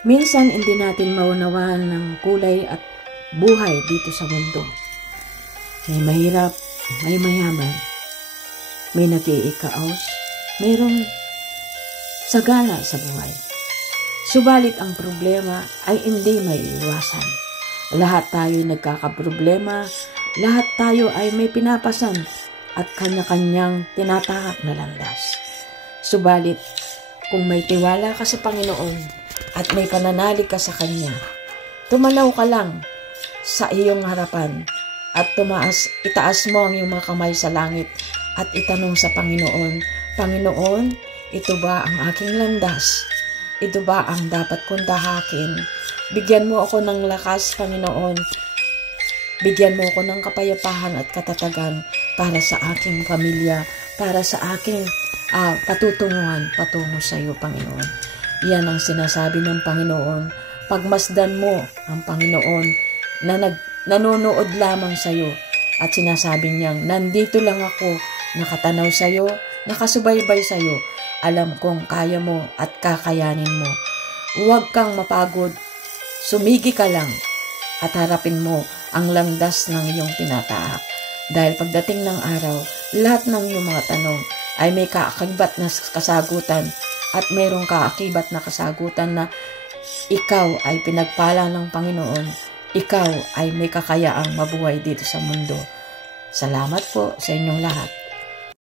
Minsan hindi natin maunawaan ng kulay at buhay dito sa mundo. May mahirap, may mayaman, may nag-iikaos, mayroong sagana sa buhay. Subalit ang problema ay hindi may iwasan. Lahat tayo nagkakaproblema, lahat tayo ay may pinapasan at kanya-kanyang tinatahak na landas. Subalit, kung may tiwala ka sa Panginoon at may pananalig ka sa Kanya, tumalaw ka lang sa iyong harapan at itaas mo ang iyong mga kamay sa langit at itanong sa Panginoon, Panginoon, ito ba ang aking landas? Ito ba ang dapat kong tahakin? Bigyan mo ako ng lakas, Panginoon. Bigyan mo ako ng kapayapaan at katatagan para sa aking pamilya, para sa aking patutunguhan patungo sa iyo, Panginoon. Yan ang sinasabi ng Panginoon. Pagmasdan mo ang Panginoon na nanonood lamang sa iyo at sinasabi niyang, nandito lang ako, nakatanaw sa iyo, nakasubaybay sa iyo. Alam kong kaya mo at kakayanin mo. Huwag kang mapagod. Sumigi ka lang at harapin mo ang landas ng iyong tinatahak. Dahil pagdating ng araw, lahat ng iyong mga tanong ay may kaakibat na kasagutan at mayroong kaakibat na kasagutan na ikaw ay pinagpala ng Panginoon. Ikaw ay may kakayaang mabuhay dito sa mundo. Salamat po sa inyong lahat.